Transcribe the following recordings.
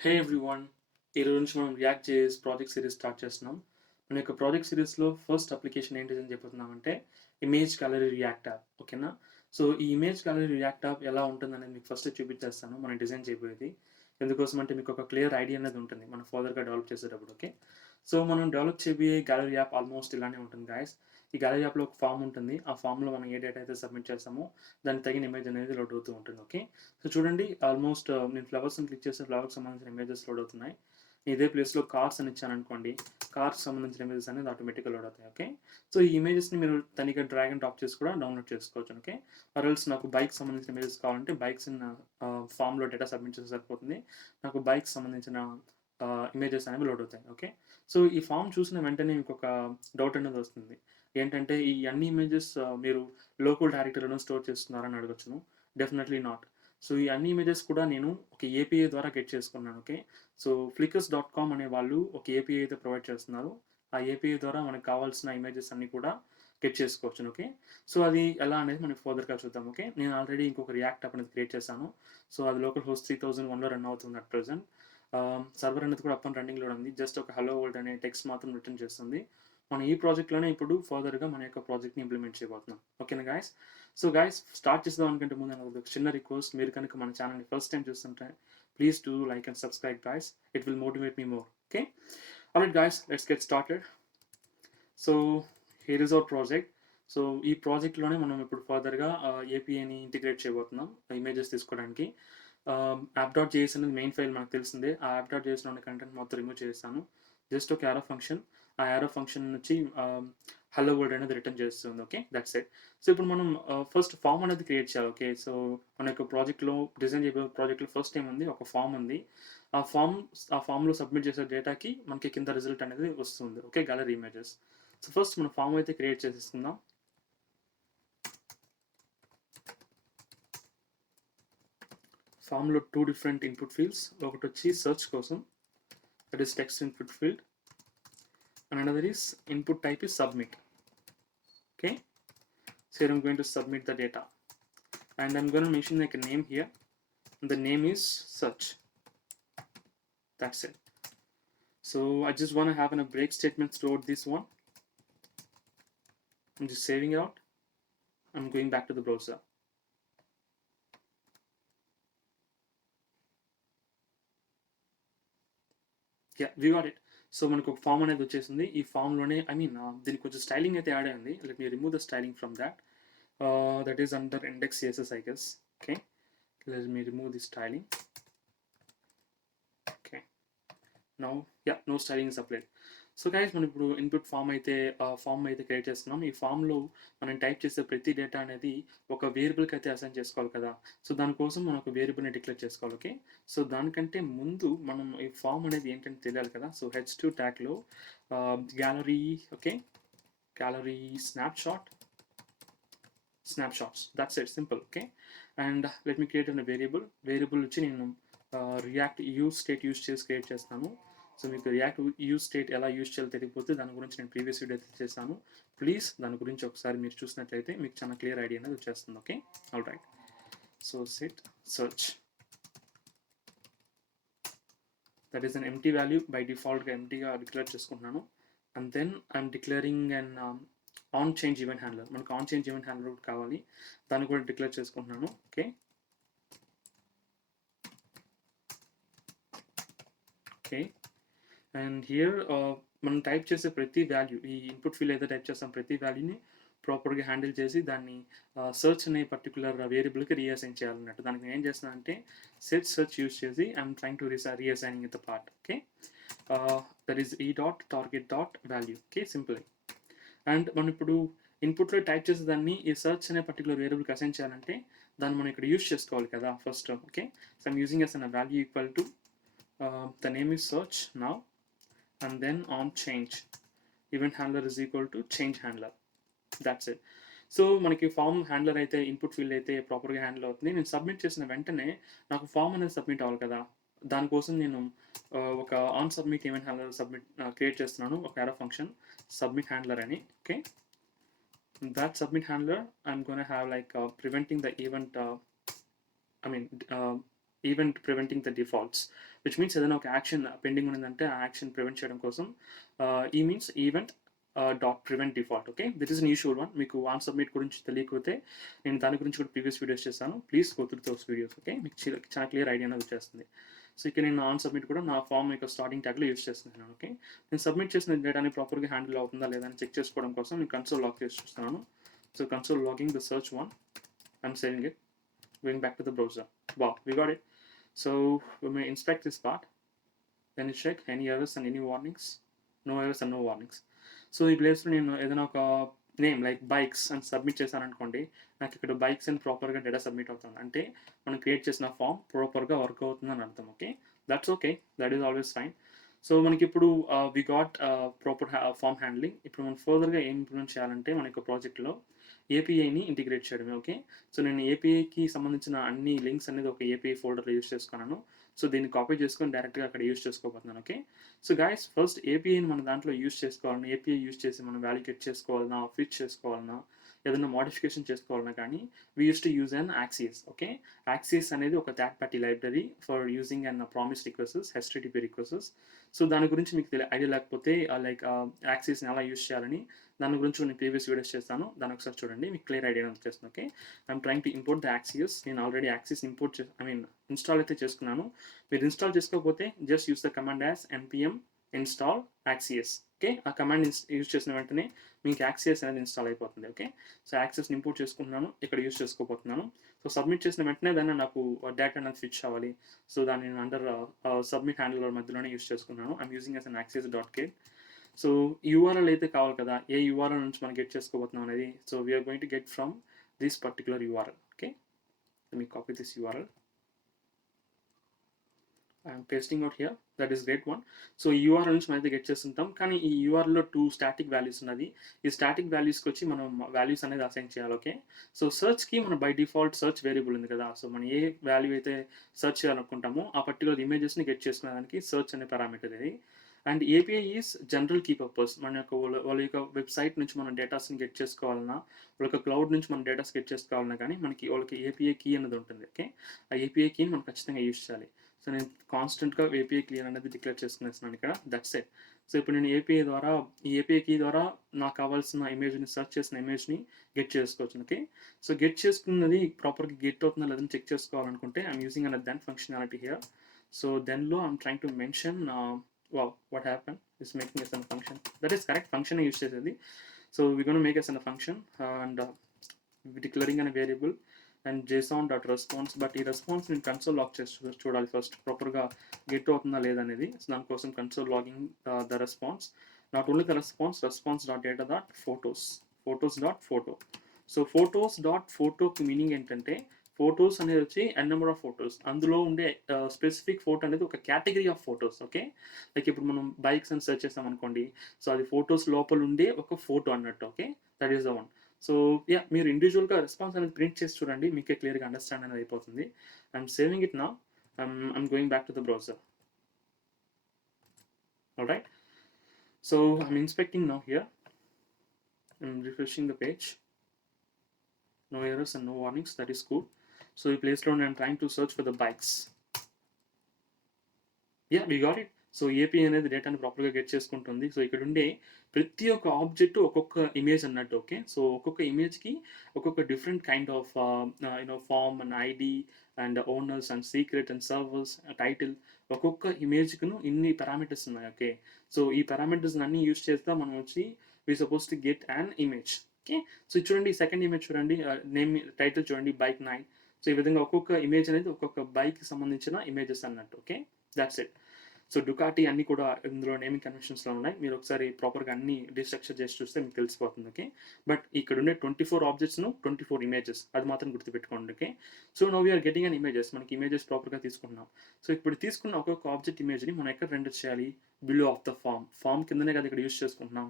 హే ఎవ్రీవన్! ఈరోజు నుంచి మనం React JS project series start చేస్తున్నాం. మన యొక్క ప్రాజెక్ట్ సిరీస్‌లో ఫస్ట్ అప్లికేషన్ ఏంటిదని చెప్పబోతున్నామంటే ఇమేజ్ గ్యాలరీ రియాక్ట్ యాప్. ఓకేనా? సో, ఈ ఇమేజ్ గ్యాలరీ రియాక్ట్ యాప్ ఎలా ఉంటుందనేది మీకు ఫస్ట్ చూపించేస్తాను మనం డిజైన్ చేయబోయేది. ఎందుకోసం అంటే మీకు ఒక క్లియర్ ఐడియా అనేది ఉంటుంది మనం ఫర్దర్‌గా డెవలప్ చేసేటప్పుడు. ఓకే. సో, మనం డెవలప్ చేయబోయే గ్యాలరీ యాప్ ఆల్మోస్ట్ ఇలానే ఉంటుంది గైస్. ఈ గ్యాలరీ యాప్‌లో ఒక ఫార్మ్ ఉంటుంది. ఆ ఫార్మ్‌లో మనం ఏ డేటా అయితే సబ్మిట్ చేస్తామో దానికి తగిన ఇమేజ్ అనేది లోడ్ అవుతూ ఉంటుంది. ఓకే. సో చూడండి ఆల్మోస్ట్ నేను ఫ్లవర్స్‌ని క్లిక్ చేస్తే ఫ్లవర్‌కి సంబంధించిన ఇమేజెస్ లోడ్ అవుతున్నాయి. ఇదే ప్లేస్‌లో కార్స్ అని ఇచ్చాననుకోండి, కార్స్‌కి సంబంధించిన ఇమేజెస్ అనేది ఆటోమేటిక్‌గా లోడ్ అవుతాయి. ఓకే. సో ఈ ఇమేజెస్‌ని మీరు తనిగా డ్రాగ్ అండ్ డ్రాప్ చేసి కూడా డౌన్‌లోడ్ చేసుకోవచ్చు. ఓకే. ఆర్ ఎల్స్ నాకు బైక్‌కి సంబంధించిన ఇమేజెస్ కావాలంటే బైక్స్ ఇన్ ఫార్మ్‌లో డేటా సబ్మిట్ చేస్తే సరిపోతుంది. నాకు బైక్‌కి సంబంధించిన ఇమేజెస్ అనేవి లోడ్ అవుతాయి. ఓకే. సో ఈ ఫార్మ్ చూసిన వెంటనే మీకొక డౌట్ అనేది వస్తుంది. ఏంటంటే ఈ అన్ని ఇమేజెస్ మీరు లోకల్ డైరెక్టరీలో స్టోర్ చేస్తున్నారని అడగొచ్చును. Definitely not. సో ఈ అన్ని ఇమేజెస్ కూడా నేను ఒక ఏపీఐ ద్వారా గెట్ చేసుకున్నాను. ఓకే. సో ఫ్లికర్స్.కామ్ అనే వాళ్ళు ఒక ఏపీఐ అయితే ప్రొవైడ్ చేస్తున్నారు. ఆ ఏపీఐ ద్వారా మనకు కావాల్సిన ఇమేజెస్ అన్నీ కూడా గెట్ చేసుకోవచ్చును. ఓకే. సో అది ఎలా అనేది మనం ఫర్దర్‌గా చూద్దాం. ఓకే. నేను ఆల్రెడీ ఇంకొక రియాక్ట్ యాప్ అనేది క్రియేట్ చేశాను. సో అది లోకల్ హోస్ట్ 3001లో రన్ అవుతుంది అట్ ప్రెజెంట్. సర్వర్ అనేది కూడా అప్ అండ్ రన్నింగ్‌లో ఉంది. జస్ట్ ఒక హలో వరల్డ్ అనే టెక్స్ట్ మాత్రం రిటర్న్ చేస్తుంది. మనం ఈ ప్రాజెక్ట్‌లోనే ఇప్పుడు ఫర్దర్‌గా మన యొక్క ప్రాజెక్ట్‌ని ఇంప్లిమెంట్ చేయబోతున్నాం. ఓకేనా గైస్? సో గైస్ స్టార్ట్ చేద్దాం అనుకుంటే ముందు నాదొక చిన్న రిక్వెస్ట్. మీరు కనుక మన ఛానల్‌ని ఫస్ట్ టైమ్ చూస్తుంటే please do like and subscribe guys. It will motivate me more. Okay. Alright guys let's get started. So here is our project. So ఈ ప్రాజెక్ట్‌లోనే మనం ఇప్పుడు ఫర్దర్‌గా ఏపీఐని ఇంటిగ్రేట్ చేయబోతున్నాం ఇమేజెస్ తీసుకోవడానికి. యాప్.js అనేది మెయిన్ ఫైల్ మనకు తెలిసిందే. ఆ యాప్.jsలో ఉన్న కంటెంట్ మొత్తం రిమూవ్ చేసేసాను. జస్ట్ ఒక యారో ఫంక్షన్. ఆ యారో ఫంక్షన్ నుంచి హలో వరల్డ్ అనేది రిటర్న్ చేస్తుంది. ఓకే. That's it. సో ఇప్పుడు మనం ఫస్ట్ ఫార్మ్ అనేది క్రియేట్ చేయాలి. ఓకే. సో మన యొక్క ప్రాజెక్ట్‌లో డిజైన్ చేయబోయే ప్రాజెక్ట్‌లో ఫస్ట్ ఏముంది ఒక ఫార్మ్ ఉంది. ఆ ఫార్మ్‌లో సబ్మిట్ చేసే డేటాకి మనకి కింద రిజల్ట్ అనేది వస్తుంది. Okay. Gallery images. So first మనం ఫార్మ్ అయితే క్రియేట్ చేసేసుకుందాం. ఫార్మ్‌లో 2 డిఫరెంట్ ఇన్‌పుట్ ఫీల్డ్స్. ఒకటొచ్చి సెర్చ్ కోసం, that is text input field, and another is input type is submit. Okay. So here I'm going to submit the data, and I'm going to mention like a name here. The name is search. That's it. So I just want to have a break statement throughout this one. I'm just saving it out. I'm going back to the browser. Yeah, we got it. So మనకు ఒక ఫామ్ అనేది వచ్చేసింది. ఈ ఫామ్‌లోనే దీనికి కొంచెం స్టైలింగ్ అయితే యాడ్ అయింది. Let me remove the styling from that. That is under index CSS, I guess. Okay. Let me remove the styling. Okay. Now, yeah, no styling is applied. So guys మనం ఇప్పుడు ఇన్పుట్ ఫామ్ అయితే క్రియేట్ చేస్తున్నాం. ఈ ఫామ్‌లో మనం type చేసే ప్రతి డేటా అనేది ఒక వేరియబుల్‌కి అయితే అసైన్ చేసుకోవాలి కదా! సో దానికోసం మనం ఒక వేరియబుల్‌ని డిక్లేర్ చేసుకోవాలి. ఓకే. సో దానికంటే ముందు మనం ఈ ఫామ్ అనేది ఏంటని తెలియాలి కదా! సో h2 ట్యాగ్‌లో gallery, okay, gallery snapshots. That's it. Simple. Okay. And let me create a variable వచ్చి నేను రియాక్ట్ యూజ్ స్టేట్ యూజ్ చేసి క్రియేట్ చేస్తాను. సో మీకు రియాక్ట్ యూజ్ స్టేట్ ఎలా యూజ్ చేయాలో తెలియకపోతే దాని గురించి నేను ప్రీవియస్ వీడియో అయితే చేశాను. ప్లీజ్ దాని గురించి ఒకసారి మీరు చూసినట్లయితే మీకు చాలా క్లియర్ ఐడియా అనేది వచ్చేస్తుంది. Okay. All right. So set search, that is an empty value. By డిఫాల్ట్గా ఎంప్టీగా డిక్లేర్ చేసుకుంటున్నాను. And then I'm declaring and on change event handler. మనకు ఆన్ చేంజ్ ఈవెంట్ హ్యాండ్లర్ కూడా కావాలి. దాన్ని కూడా డిక్లేర్ చేసుకుంటున్నాను. ఓకే. ఓకే. అండ్ హియర్ మనం టైప్ చేసే ప్రతి వాల్యూ, ఈ ఇన్పుట్ ఫీల్డ్ అయితే టైప్ చేస్తాం ప్రతి వాల్యూని ప్రాపర్గా హ్యాండిల్ చేసి దాన్ని సెర్చ్ అనే పర్టికులర్ వేరియబుల్కి రీఅసైన్ చేయాలన్నట్టు. దానికి నేను ఏం చేస్తున్నాను అంటే సెర్చ్ యూస్ చేసి I'm trying to reassigning with the part. Okay. That is e.target.value. Okay. Simple. And మనం ఇప్పుడు ఇన్పుట్లో టైప్ చేసే దాన్ని ఈ సెర్చ్ అనే పర్టికులర్ వేరియబుల్కి అసైన్ చేయాలంటే దాన్ని మనం ఇక్కడ యూస్ చేసుకోవాలి కదా first. Okay. So I'm using as an value equal to the name is search now, and then on change event handler is equal to change handler. That's it. So మనకి ఫామ్ హ్యాండ్లర్ అయితే input field అయితే ప్రాపర్గా హ్యాండిల్ అవుతుంది. నేను సబ్మిట్ చేసిన వెంటనే నాకు ఫామ్ అనేది సబ్మిట్ అవ్వాలి కదా! దానికోసం నేను ఒక on submit event handler create చేస్తున్నాను. ఒక యారో ఫంక్షన్ సబ్మిట్ హ్యాండ్లర్ అని. Okay. that submit handler I'm gonna have like preventing the event, I mean event preventing the defaults, which means ఏదైనా ఒక యాక్షన్ పెండింగ్ ఉన్నదంటే ఆ యాక్షన్ ప్రివెంట్ చేయడం కోసం ఈ means event dot prevent default. Okay, that is an usual one. మీకు on submit గురించి తెలియకపోతే నేను దాని గురించి కూడా ప్రీవియస్ వీడియోస్ చేశాను. Please go through those videos. Okay, మీకు చాలా క్లియర్ ఐడియా అనేది వచ్చేస్తుంది. సో ఇక్కడ నేను ఆన్ సబ్మిట్ కూడా నా ఫామ్ యొక్క స్టార్టింగ్ ట్యాగ్లో యూస్ చేస్తున్నాను. ఓకే, నేను సబ్మిట్ చేసిన డేటాని ప్రాపర్గా హ్యాండిల్ అవుతుందా లేదా అని చెక్ చేసుకోవడం కోసం నేను కన్సోల్ లాగ్ చేసి చూస్తున్నాను. So console logging the search one, I'm saving it, going back to the browser. Wow, we got it. So we may inspect this part, then you check any errors and any warnings. No errors and no warnings. So ఈ ప్లేస్లో నేను ఏదైనా ఒక name like bikes అని సబ్మిట్ చేశాను అనుకోండి, నాకు ఇక్కడ బైక్స్ అని ప్రాపర్గా డేటా సబ్మిట్ అవుతుంది. అంటే మనం క్రియేట్ చేసిన ఫామ్ ప్రాపర్గా వర్క్ అవుతుందని అర్థం. Okay, that's okay, that is always fine. So మనకి ఇప్పుడు we got proper form handling. ఇప్పుడు మనం ఫర్దర్గా ఏం ఇంప్లిమెంట్ చేయాలంటే మన యొక్క ప్రాజెక్ట్లో ఏపీఐని ఇంటిగ్రేట్ చేయడమే. ఓకే, సో నేను ఏపీఐకి సంబంధించిన అన్ని లింక్స్ అనేది ఒక ఏపీఐ ఫోల్డర్లో యూస్ చేసుకున్నాను. సో దీన్ని కాపీ చేసుకొని డైరెక్ట్గా అక్కడ యూస్ చేసుకోబోతున్నాను. ఓకే, సో గైస్ ఫస్ట్ ఏపీఐని మన దాంట్లో యూస్ చేసుకోవాలన్నా, ఏపీఐ యూస్ చేసి మనం వాల్యుయేట్ చేసుకోవాలన్నా, ఫిచ్ చేసుకోవాలన్నా, ఏదైనా మోడిఫికేషన్ చేసుకోవాలన్నా కానీ we use to use an Axios. Okay, Axios అనేది ఒక third party library for using and promise requests, HTTP requests. So దాని గురించి మీకు ఐడియా లేకపోతే లైక్ యాక్సియస్ని ఎలా యూస్ చేయాలని దాని గురించి నేను ప్రీవియస్ వీడియోస్ చేస్తాను, దాని ఒకసారి చూడండి, మీకు క్లియర్ ఐడియా వచ్చేస్తుంది. Okay, I'm trying to import the Axios. నేను ఆల్రెడీ యాక్సియస్ ఇంపోర్ట్ ఇన్స్టాల్ అయితే చేసుకున్నాను. మీరు ఇన్స్టాల్ చేసుకోకపోతే just use the command as npm install Axios. Okay, ఆ కమాండ్ యూస్ చేసిన వెంటనే మీకు యాక్సియస్ అనేది ఇన్స్టాల్ అయిపోతుంది. ఓకే, సో యాక్సియస్ని ఇంపోర్ట్ చేసుకుంటున్నాను, ఇక్కడ యూస్ చేసుకోబోతున్నాను. సో సబ్మిట్ చేసిన వెంటనే దాన్ని నాకు డేటా అనేది ఫిచ్ అవ్వాలి. సో దాన్ని నేను అండర్ సబ్మిట్ హ్యాండిల్ మధ్యలోనే యూస్ చేసుకున్నాను. I'm using as an access.kit. So URL అయితే కావాలి కదా, ఏ యూఆర్ఎల్ నుంచి మనం గెట్ చేసుకోబోతున్నాం అనేది. So we're going to get from this particular URL. Okay, me copy this URL, I'm pasting out here, that is great one. So ఈ URL నుంచి మనం అయితే గెట్ చేస్తుంటాం, కానీ ఈ యూఆర్ఎల్లో 2 స్టాటిక్ వాల్యూస్ ఉన్నది. ఈ స్టాటిక్ వాల్యూస్కి వచ్చి మనం వాల్యూస్ అనేది అసైన్ చేయాలి. ఓకే, సో సర్చ్కి మన బై డిఫాల్ట్ సర్చ్ వేరియబుల్ ఉంది కదా, సో మనం ఏ వాల్యూ అయితే సర్చ్ చేయాలనుకుంటామో ఆ పర్టికులర్ ఇమేజెస్ని గెట్ చేసుకునేదానికి సర్చ్ అనే పారామీటర్ ఇది. And API is general key purpose. మన యొక్క వాళ్ళ యొక్క వెబ్సైట్ నుంచి మనం డేటాస్ని గెట్ చేసుకోవాలన్నా, వాళ్ళ యొక్క క్లౌడ్ నుంచి మనం డేటాస్ గెట్ చేసుకోవాలన్నా కానీ మనకి వాళ్ళకి ఏపీఐ కీ అనేది ఉంటుంది. ఓకే, ఆ ఏపీఐ కీని మనం ఖచ్చితంగా యూస్ చేయాలి. సో నేను కాన్స్టెంట్గా ఏపీఐ క్లియర్ అనేది డిక్లేర్ చేసుకునేస్తున్నాను ఇక్కడ, దట్స్ ఇట్. సో ఇప్పుడు నేను ఏపీఐ ద్వారా, ఈ ఏపీఐ కీ ద్వారా నాకు కావాల్సిన ఇమేజ్ని, సెర్చ్ చేసిన ఇమేజ్ని గెట్ చేసుకోవచ్చు. ఓకే, సో గెట్ చేసుకున్నది ప్రాపర్గా గెట్ అవుతుందా లేదని చెక్ చేసుకోవాలనుకుంటే I'm using an then functionality here. So దెన్లో I'm trying to mention wow, what happened is making as a function. That is correct, function use chesedi. So we're going to make as a function and declaring a variable and json.response. but ఈ రెస్పాన్స్ నేను console log చేసి చూడాలి ఫస్ట్ ప్రాపర్గా గెట్ అవుతుందా లేదా అనేది. So దానికోసం console logging the response, not only the response dot data dot photos dot photo. So photos dot ఫోటోకి మీనింగ్ ఏంటంటే ఫొటోస్ అనేది వచ్చి ఎన్ నెంబర్ ఆఫ్ ఫొటోస్, అందులో ఉండే స్పెసిఫిక్ ఫోటో అనేది ఒక category of photos. Okay, like ఇప్పుడు మనం బైక్స్ అని సెర్చ్ చేస్తాం అనుకోండి, సో అది ఫొటోస్ లోపల ఉండే ఒక ఫోటో అన్నట్టు. Okay, that is the one. So yeah, మీరు ఇండివిజువల్గా రెస్పాన్స్ అనేది ప్రింట్ చేసి చూడండి, మీకే క్లియర్గా అండర్స్టాండ్ అనేది అయిపోతుంది. I'm saving it now, I'm going back to the browser. All right, so I'm inspecting now here, I'm refreshing the page, no errors and no warnings, that is cool. So ఈ ప్లేస్లో నేను trying to search for the bikes. Yeah, we got it. So AP అనేది డేటాని ప్రాపర్గా గెట్ చేసుకుంటుంది. సో ఇక్కడ ఉండే ప్రతి ఒక్క ఆబ్జెక్ట్ ఒక్కొక్క ఇమేజ్ అన్నట్టు. ఓకే, సో ఒక్కొక్క ఇమేజ్కి ఒక్కొక్క different kind of form and ID and owners and secret and servers title, ఒక్కొక్క ఇమేజ్కును ఇన్ని పారామీటర్స్ ఉన్నాయి. ఓకే, సో ఈ పారామీటర్స్ అన్నీ యూస్ చేస్తే మనం వచ్చి we suppose to get an image. Okay, so చూడండి సెకండ్ ఇమేజ్ చూడండి, నేమ్ టైటిల్ చూడండి బైక్ 9. సో ఈ విధంగా ఒక్కొక్క ఇమేజ్ అనేది ఒక్కొక్క బైక్కి సంబంధించిన ఇమేజెస్ అన్నట్టు. Okay, that's it. So Ducati అన్నీ కూడా ఇందులో నేమింగ్ కన్వెన్షన్స్లో ఉన్నాయి, మీరు ఒకసారి ప్రాపర్గా అన్ని డిస్ట్రక్చర్ చేసి చూస్తే మీకు తెలిసిపోతుంది. ఓకే, బట్ ఇక్కడ ఉండే 24 ఆబ్జెక్ట్స్ను 24 ఇమేజెస్, అది మాత్రం గుర్తుపెట్టుకోండి. Okay, so now we're getting an images, మనకి ఇమేజెస్ ప్రాపర్గా తీసుకుంటున్నాం. సో ఇప్పుడు తీసుకున్న ఒక్కొక్క ఆబ్జెక్ట్ ఇమేజ్ని మనం ఎక్కడ రెండర్ చేయాలి, బిలో ఆఫ్ ద ఫామ్ కిందనే కదా ఇక్కడ యూస్ చేసుకుంటున్నాం.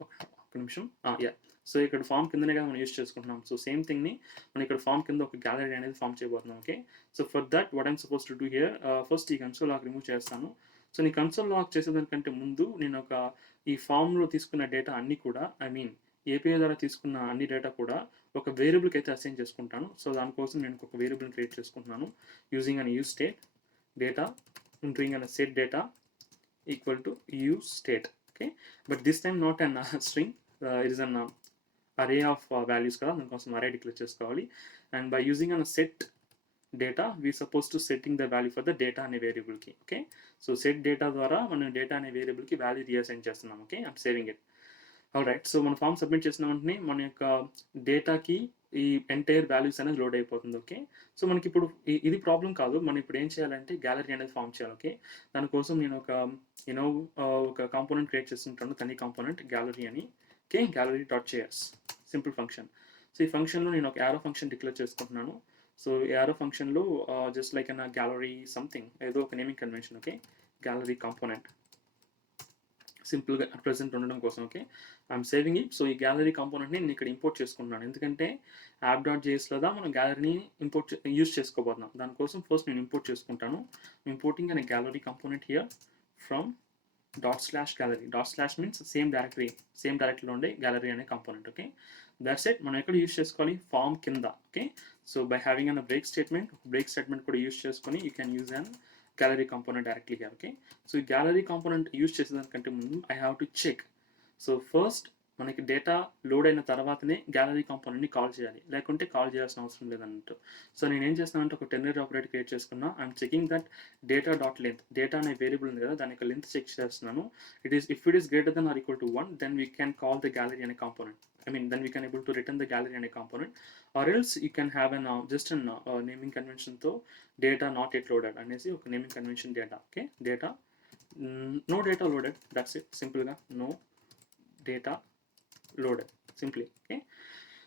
ఒక నిమిషం, యా, సో ఇక్కడ ఫామ్ కిందనే కదా మనం యూస్ చేసుకుంటున్నాం. సో సేమ్ థింగ్ని మనం ఇక్కడ ఫామ్ కింద ఒక గ్యాలరీ అనేది ఫామ్ చేయబోతున్నాం. Okay, so for that what I'm suppose to do here, first ఈ కన్సోల్ లాగ్ రిమూవ్ చేస్తాను. సో నీ కన్సోల్ లాగ్ చేసేదానికంటే ముందు నేను ఈ ఫామ్లో తీసుకున్న డేటా అన్నీ కూడా, ఐ మీన్ ఏపీఐ ద్వారా తీసుకున్న అన్ని డేటా కూడా ఒక వేరియబుల్కి అయితే అసైన్ చేసుకుంటాను. సో దానికోసం నేను ఒక వేరియబుల్ని క్రియేట్ చేసుకుంటున్నాను యూజింగ్ అన్ use state data doing an set data equal to use state. Okay, but this time not an string, it is an అరే ఆఫ్ వాల్యూస్ కదా, దానికోసం అరే డిక్లేర్ చేసుకోవాలి. And by using an set data we suppose to setting the value for the data అనే వేరియబుల్కి. Okay, so set data ద్వారా మనం డేటా అనే వేరియబుల్కి వాల్యూ రీఅసైన్ చేస్తున్నాం. Okay, I'm saving it. All right, so మన ఫామ్ సబ్మిట్ చేసిన వెంటనే మన యొక్క డేటాకి ఈ ఎంటైర్ వాల్యూస్ అనేది లోడ్ అయిపోతుంది. ఓకే, సో మనకి ఇప్పుడు ఇది ప్రాబ్లం కాదు. మనం ఇప్పుడు ఏం చేయాలంటే గ్యాలరీ అనేది ఫామ్ చేయాలి. ఓకే, దానికోసం నేను ఒక ఒక కాంపోనెంట్ క్రియేట్ చేస్తుంటాను, తని కాంపోనెంట్ గ్యాలరీ అని. Okay, gallery dot JS simple function. So ఈ ఫంక్షన్లో నేను ఒక యారో ఫంక్షన్ డిక్లేర్ చేసుకుంటున్నాను. సో యారో ఫంక్షన్లో జస్ట్ లైక్ అన్న గ్యాలరీ సంథింగ్ ఏదో ఒక naming convention. Okay, gallery component సింపుల్గా ప్రెసెంట్ ఉండడం కోసం. Okay, I'm saving it. So ఈ గ్యాలరీ కాంపోనెంట్ని నేను ఇక్కడ ఇంపోర్ట్ చేసుకుంటున్నాను, ఎందుకంటే యాప్ డాట్ జేఎస్లో మనం గ్యాలరీని యూజ్ చేసుకోబోతున్నాం. దానికోసం ఫస్ట్ నేను ఇంపోర్ట్ చేసుకుంటాను. ఇంపోర్టింగ్ అనే gallery component here from /gallery. / Means same డైరెక్టరీలో ఉండే గ్యాలరీ అనే కాంపోనెంట్. Okay, that's it. మనం ఎక్కడ యూజ్ చేసుకోవాలి, ఫామ్ కింద. Okay, so by having an break statement కూడా యూజ్ చేసుకొని you can use an gallery component directly here. Okay, so gallery component use చేసేదానికంటే ముందు I have to check. So first మనకి data load అయిన తర్వాతనే గ్యాలరీ కాంపోనెంట్ని కాల్ చేయాలి, లేకుంటే కాల్ చేయాల్సిన అవసరం లేదన్నట్టు. సో నేను ఏం చేస్తానంటే ఒక టెర్నరీ ఆపరేటర్ క్రియేట్ చేసుకున్నా. I'm checking that data dot length, data అనే వేరియబుల్ ఉంది కదా, దాని యొక్క లెంత్ చెక్ చేస్తున్నాను. If it is greater then or equal to 1, then we can call the gallery అనే component. then we can able to return the gallery అనే component, or else you can have an just an naming convention తో data not yet loaded అనేసి ఒక naming convention data. Okay, data no data loaded, that's it. Simple గా no data loaded simply. Okay,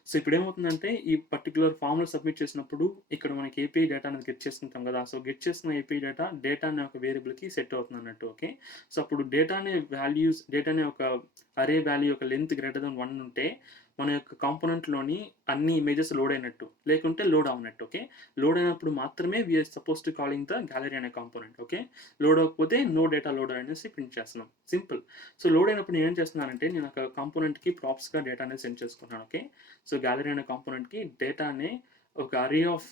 so ఇప్పుడు ఏమవుతుందంటే ఈ పర్టికులర్ ఫామ్లో సబ్మిట్ చేసినప్పుడు ఇక్కడ మనకి ఏపీఐ డేటా అనేది గెట్ చేసుకుంటాం కదా. సో గెట్ చేసిన ఏపీఐ డేటా అనే ఒక వేరియబుల్కి సెట్ అవుతుంది అన్నట్టు. ఓకే, సో అప్పుడు డేటా అనే ఒక అరే వాల్యూ యొక్క లెంత్ గ్రేటర్ దెన్ 1 ఉంటే మన యొక్క కాంపోనెంట్లోని అన్ని ఇమేజెస్ లోడ్ అయినట్టు, లేకుంటే లోడ్ అవునట్టు. ఓకే, లోడ్ అయినప్పుడు మాత్రమే we're suppose to calling the gallery అనే కాంపోనెంట్. ఓకే, లోడ్ అవ్వకపోతే నో డేటా లోడ్ అనేసి ప్రింట్ చేస్తున్నాం, సింపుల్. సో లోడ్ అయినప్పుడు నేను ఏం చేస్తున్నానంటే నేను ఒక కాంపోనెంట్కి ప్రాప్స్గా డేటా అనేది సెండ్ చేసుకున్నాను. ఓకే, సో గ్యాలరీ అనే కాంపోనెంట్కి డేటా అనే ఒక అరే ఆఫ్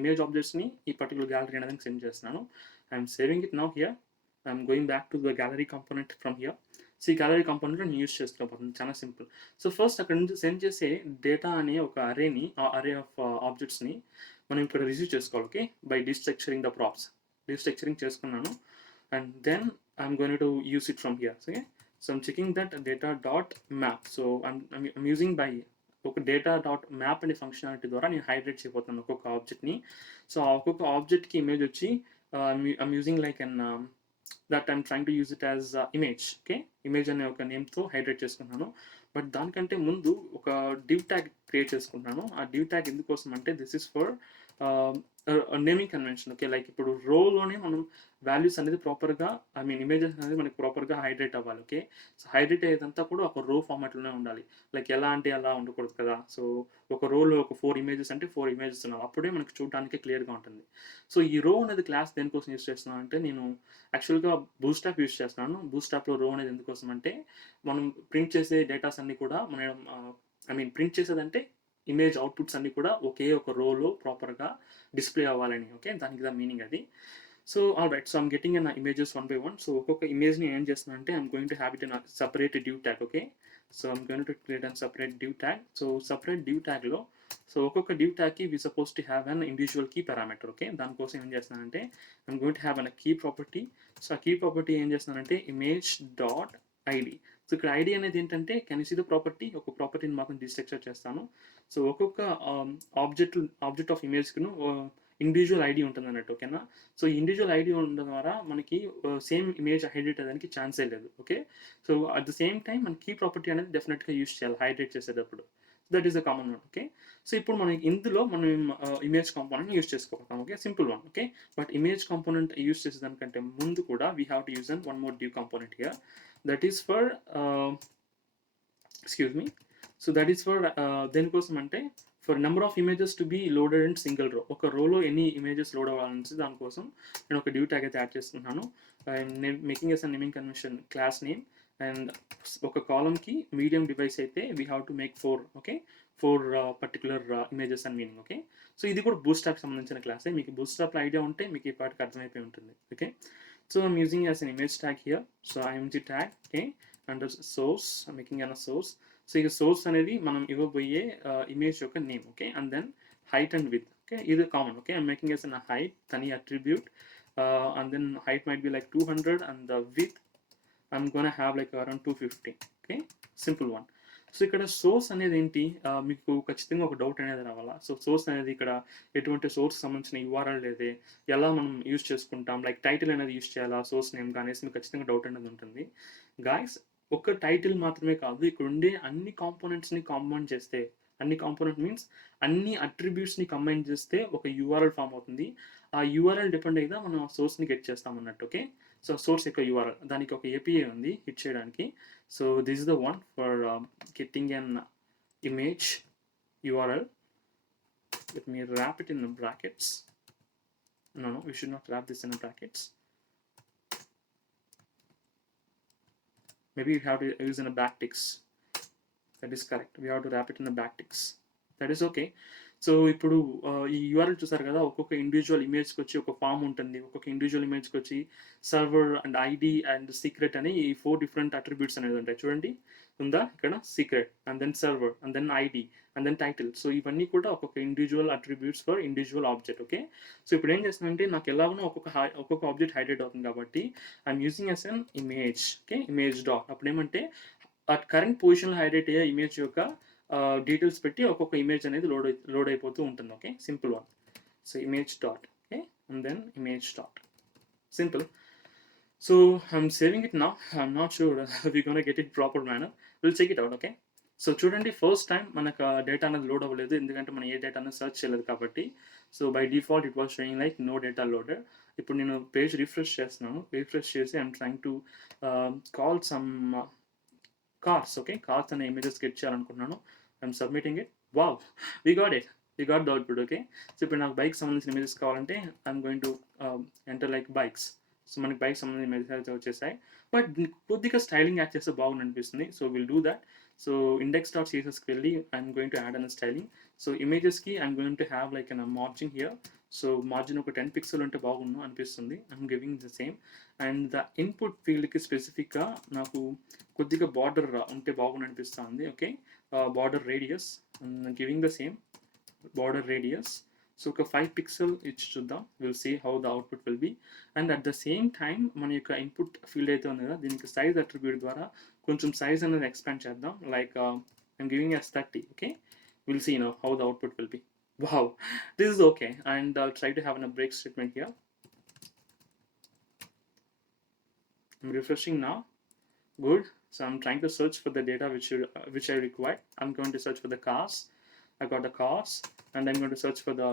ఇమేజ్ ఆబ్జెక్ట్స్ని ఈ పర్టికులర్ గ్యాలరీ అనేది సెండ్ చేస్తున్నాను. I'm saving it now here. I'm going back to the gallery component from here. So ఈ గ్యాలరీ కాంపోనెంట్లో నేను యూజ్ చేసుకోబోతుంది, చాలా సింపుల్. సో ఫస్ట్ అక్కడ నుంచి సెండ్ చేసే డేటా అనే ఒక అరే ఆఫ్ ఆబ్జెక్ట్స్ని మనం ఇక్కడ రిసీవ్ చేసుకోవాలి. Okay, by destructuring the props. Destructuring చేసుకున్నాను, and then I'm going to use it from here. Okay, so I'm checking that data dot map. So I'm using by ఒక డేటా డాట్ మ్యాప్ అనే functionality ద్వారా నేను hydrate చేయబోతున్నాను ఒక్కొక్క ఆబ్జెక్ట్ని. సో ఆ ఒక్కొక్క ఆబ్జెక్ట్కి ఇమేజ్ వచ్చి I'm using like an that I'm trying to use it as image. Okay, image అనే ఒక నేమ్తో హైడ్రేట్ చేసుకున్నాను. బట్ దానికంటే ముందు ఒక div tag క్రియేట్ చేసుకుంటున్నాను. ఆ div tag ఎందుకోసం అంటే this is for naming convention. Okay, like ఇప్పుడు రోలోనే మనం వాల్యూస్ అనేది ప్రాపర్గా ఇమేజెస్ అనేది మనకి ప్రాపర్గా హైడ్రేట్ అవ్వాలి. ఓకే, సో హైడ్రేట్ అయ్యేదంతా కూడా ఒక రో ఫార్మాట్లోనే ఉండాలి. లైక్ ఎలా అంటే అలా ఉండకూడదు కదా. సో ఒక రోలో ఒక 4 ఇమేజెస్ అంటే 4 ఇమేజెస్ ఉన్నాయి, అప్పుడే మనకి చూడడానికి క్లియర్గా ఉంటుంది. సో ఈ రో అనేది క్లాస్ దేనికోసం యూస్ చేస్తున్నాను అంటే నేను యాక్చువల్గా బూస్ట్రాప్ యూస్ చేస్తున్నాను. బూస్ట్రాప్లో రో అనేది ఎందుకోసం అంటే మనం ప్రింట్ చేసే డేటాస్ అన్నీ కూడా మనం ప్రింట్ చేసేదంటే ఇమేజ్ అవుట్పుట్స్ అన్నీ కూడా ఒకే ఒక రోలో ప్రాపర్గా డిస్ప్లే అవ్వాలని. ఓకే, దానికి ద మీనింగ్ అది. So all right, so I'm getting an images 1 by 1. So ఒక్కొక్క ఇమేజ్ని ఏం చేస్తున్నాను అంటే I'm going to have it in separate div tag. Okay, so I'm going to create an separate div tag. So separate div tagలో so ఒక్కొక్క div tagకి we suppose to have an individual key parameter. Okay, దానికోసం ఏం చేస్తున్నానంటే I'm going to have an key property. So ఆ key property ఏం చేస్తున్నానంటే image dot ID. So ఇక్కడ ఐడి అనేది ఏంటంటే can you see the property, ఒక ప్రాపర్టీని మాత్రం డిస్ట్రక్చర్ చేస్తాను. సో ఒక్కొక్క ఆబ్జెక్ట్ ఆఫ్ ఇమేజ్కిను ఇండివిజువల్ ఐడి ఉంటుంది అన్నట్టు. ఓకేనా, సో ఇండివిజువల్ ఐడి ఉండడం ద్వారా మనకి సేమ్ ఇమేజ్ హైడ్రేట్ అవ్వడానికి ఛాన్సే లేదు. Okay, so at the same time మన కీ ప్రాపర్టీ అనేది డెఫినెట్గా యూస్ చేయాలి హైడ్రేట్ చేసేటప్పుడు. That is the common one. Okay, so ఇప్పుడు మనకి ఇందులో మనం ఇమేజ్ కాంపోనెంట్ యూస్ చేసుకోగలుగుతాం. Okay, simple one. Okay, but image component use చేసేదానికంటే ముందు కూడా we have to use an one more div component here. That is for that is for దేనికోసం అంటే for number of images to be loaded in single రో. ఒక రోలో ఎన్ని images load అవ్వాలని దానికోసం నేను ఒక div tag అయితే యాడ్ చేసుకుంటున్నాను. Making yes a naming convention class name, and ఒక కాలంకి మీడియం డివైస్ అయితే we have to make 4. Okay, for particular images and meaning. Okay. So ఇది కూడా బూట్‌స్ట్రాప్‌కి సంబంధించిన క్లాసే. మీకు బూట్‌స్ట్రాప్‌లో ఐడియా ఉంటే మీకు ఈ పాటికి అర్థమైపోయి ఉంటుంది. Okay. So I'm using as an image tag here. So IMG tag. Okay. Under source making an source. So ఇక సోర్స్ అనేది మనం ఇవ్వబోయే ఇమేజ్ యొక్క name. Okay. And then height and width. Okay. ఇది common. Okay. I'm making as an height తని attribute. And then height might be like 200 and the width I'm gonna have like around 250. Okay, simple one. So ఇక్కడ సోర్స్ అనేది ఏంటి, మీకు ఖచ్చితంగా ఒక డౌట్ అనేది రావాలా. సో సోర్స్ అనేది ఇక్కడ ఎటువంటి సోర్స్ సంబంధించిన యూఆర్ఎల్ లేదే, ఎలా మనం యూజ్ చేసుకుంటాం, లైక్ టైటిల్ అనేది యూజ్ చేయాలా సోర్స్ నేమ్ అనేసి మీకు ఖచ్చితంగా డౌట్ అనేది ఉంటుంది. గాయస్ ఒక టైటిల్ మాత్రమే కాదు, ఇక్కడ ఉండే అన్ని కాంపోనెంట్స్ని కాంబైన్ చేస్తే, అన్ని కాంపోనెంట్ మీన్స్ అన్ని అట్రిబ్యూట్స్ని కంబైన్ చేస్తే ఒక యూఆర్ఎల్ ఫామ్ అవుతుంది. ఆ యూఆర్ఎల్ డిపెండ్ అయితే మనం ఆ సోర్స్ని గెట్ చేస్తాం అన్నట్టు. ఓకే. సో సోర్స్ యొక్క యూఆర్ఎల్ దానికి ఒక ఏపీఐ ఉంది హిట్ చేయడానికి. So this is the one for getting an image URL. Let me wrap it in the brackets. No, we should not wrap this in the brackets. Maybe you have to use in a backticks. That is correct. We have to wrap it in the backticks. That is okay. So ఇప్పుడు ఈ యూఆర్ఎల్ చూసారు కదా, ఒక్కొక్క ఇండివిజువల్ ఇమేజ్కి వచ్చి ఒక ఫామ్ ఉంటుంది, ఒక్కొక్క ఇండివిజువల్ ఇమేజ్కి వచ్చి server and ID and secret అని ఈ 4 డిఫరెంట్ అట్రిబ్యూట్స్ అనేది ఉంటాయి. చూడండి ఉందా ఇక్కడ, secret and then server and then ID and then title. So ఇవన్నీ కూడా ఒక్కొక్క individual attributes for individual object. Okay. So ఇప్పుడు ఏం చేస్తానంటే నాకు ఎలాగో ఒక్కొక్క ఆబ్జెక్ట్ హైలైట్ అవుతుంది కాబట్టి I'm using as an image. Okay. Image dot. అప్పుడు ఏమంటే ఆ కరెంట్ పొజిషన్లో హైలైట్ అయ్యే ఇమేజ్ యొక్క డీటెయిల్స్ పెట్టి ఒక్కొక్క ఇమేజ్ అనేది లోడ్ అయిపోతూ ఉంటుంది. Okay. Simple one. So image dot. Okay. And then image dot. Simple. So I'm saving it now. I'm not sure we gonna get it proper manner. Will check it out. Okay. So చూడండి first time మనకు data అనేది load అవ్వలేదు, ఎందుకంటే మనం ఏ data అనేది search చేయలేదు కాబట్టి. So by default it was showing like no data loaded. ఇప్పుడు నేను పేజ్ రిఫ్రెష్ చేస్తున్నాను. రిఫ్రెష్ చేసి I'm trying to call some cars. Okay. Cars అనే ఇమేజెస్ గెట్ చేయాలనుకుంటున్నాను. I'm submitting it. Wow, we got it. We got the output. Okay. So ఇప్పుడు నాకు bike సంబంధించిన images కావాలంటే I'm going to enter like bikes. So మనకి bike సంబంధించిన images వచ్చేసాయి. But కొద్దిగా స్టైలింగ్ యాడ్ చేస్తే బాగుంది అనిపిస్తుంది. So will do that. So index.cssకి వెళ్ళి I'm going to add an styling. So ఇమేజెస్కి I'm going to have like an margin here. So margin ఒక 10 పిక్సెల్ ఉంటే బాగుండు అనిపిస్తుంది. I'm giving the same. And the input ఫీల్డ్కి స్పెసిఫిక్గా నాకు కొద్దిగా బార్డర్ ఉంటే బాగుండు అనిపిస్తుంది. Okay. Border radius giving the same border radius. So ఒక 5 పిక్సెల్ ఇచ్చి చూద్దాం. Will see how the output will be. And at the same time మన యొక్క ఇన్పుట్ ఫీల్డ్ అయితే ఉంది కదా, దీనికి సైజ్ అట్రిబ్యూట్ ద్వారా కొంచెం సైజ్ అనేది ఎక్స్పాండ్ చేద్దాం. Like I'm giving as 30. Okay. Will see now how the output will be. Wow, this is okay. And I'll try to have a break statement here. I'm refreshing now. Good. So I'm trying to search for the data which I require. I'm going to search for the cars. I got the cars, and I'm going to search for the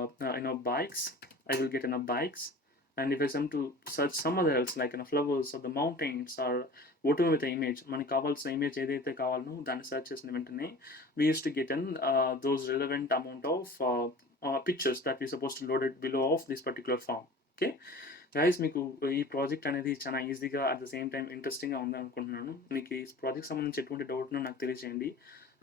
bikes. I will get enough bikes. And if I come to search some other else like flowers or the mountains or whatever with the image, మనకి కావాల్సిన ఇమేజ్ ఏదైతే కావాలనో దాన్ని సెర్చ్ చేసిన వెంటనే we used to get in those relevant amount of pictures that we supposed to load it below of this particular form. Okay guys, మీకు ఈ ప్రాజెక్ట్ అనేది చాలా ఈజీగా అట్ ద సేమ్ టైం ఇంట్రెస్టింగ్గా ఉంది అనుకుంటున్నాను. మీకు ఈ ప్రాజెక్ట్ సంబంధించి ఎటువంటి డౌట్నో నాకు తెలియజేయండి.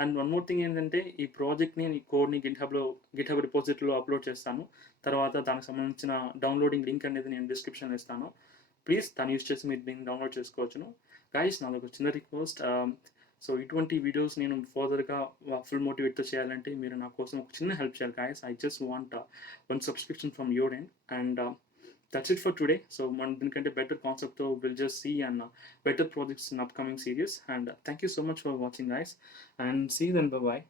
అండ్ వన్ మోర్ థింగ్ ఏంటంటే ఈ ప్రాజెక్ట్ని ఈ కోడ్ని గిట్హబ్ రిపోజిటరీలో అప్లోడ్ చేస్తాను. తర్వాత దానికి సంబంధించిన డౌన్లోడింగ్ లింక్ అనేది నేను డిస్క్రిప్షన్లో ఇస్తాను. ప్లీజ్ దాన్ని యూజ్ చేసి మీరు దీన్ని డౌన్లోడ్ చేసుకోవచ్చును. గైస్, నాది ఒక చిన్న రిక్వెస్ట్. సో ఇటువంటి వీడియోస్ నేను ఫర్దర్గా ఫుల్ మోటివేట్తో చేయాలంటే మీరు నా కోసం ఒక చిన్న హెల్ప్ చేయాలి guys. I just want 1 subscription from your end. And that's it for today. So దీనికంటే better concept తో we'll just see and better projects in upcoming series. And thank you so much for watching guys, and see you then. Bye bye.